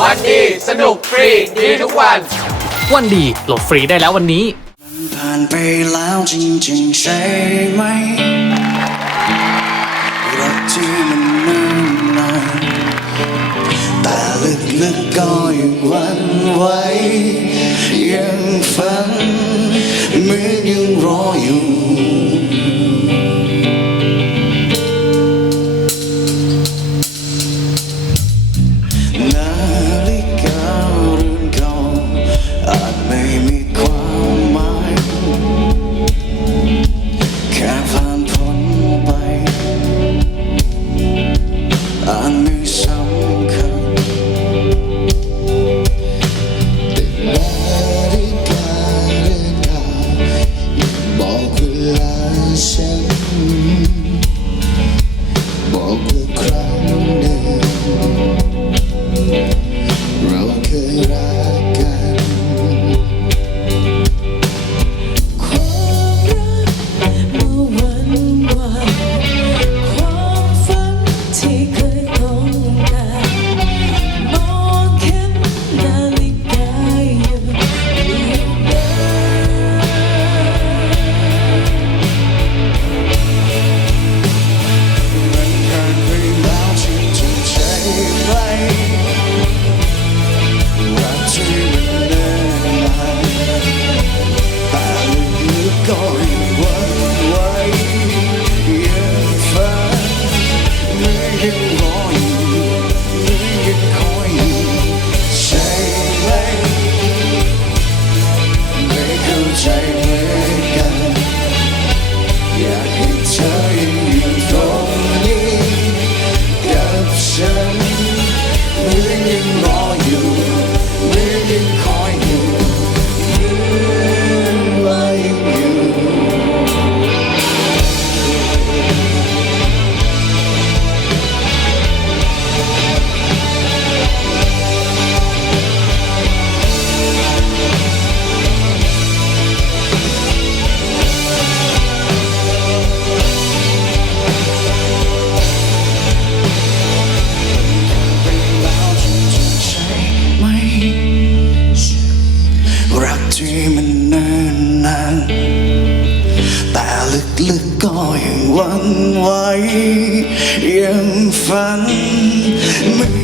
วันดีสนุกฟรีดีทุกวันวันดีโหลดฟรีได้แล้ววันนี้ผ่านไปแล้วจริงๆใช่ไหมรักที่มันเนิ่นนานแต่ลึกๆก็ยังหวั่นไหวยังฝันเหมือนยังรออยู่นาฬิกาเรือนเก่าอาจไม่มีความหมายแค่ผ่านพ้นไปอาจไม่สำคัญแต่นาฬิกาเรือนเก่ายังบอกเวลาฉันบอกว่าครั้งหนึ่งเราเคยรักกันความรักเมื่อวันวานความฝันที่เคยต้องการมองเข็มนาฬิกาอยู่เรียบเดิมันผ่านไปแล้วจริงๆใช่ไหมรักที่มันเนิ่นนานแต่ลึกๆก็ยังหวั่นไหวยังฝันเหมือนยังรออยู่เหมือนยังคอยอยู่ใช่ไหมไม่เข้าใจเหมือนกันอยากให้เธอยังอยู่ตรงนี้กับฉันเหมือนยังรออยู่เหมือนยังคอยอยู่เหมือนว่ายังอยู่แล้วจริงๆใช่ไหมรักที่มันเนิ่นนานแต่ลึกๆก็ยังหวั่นไหวยังฝันเหมือน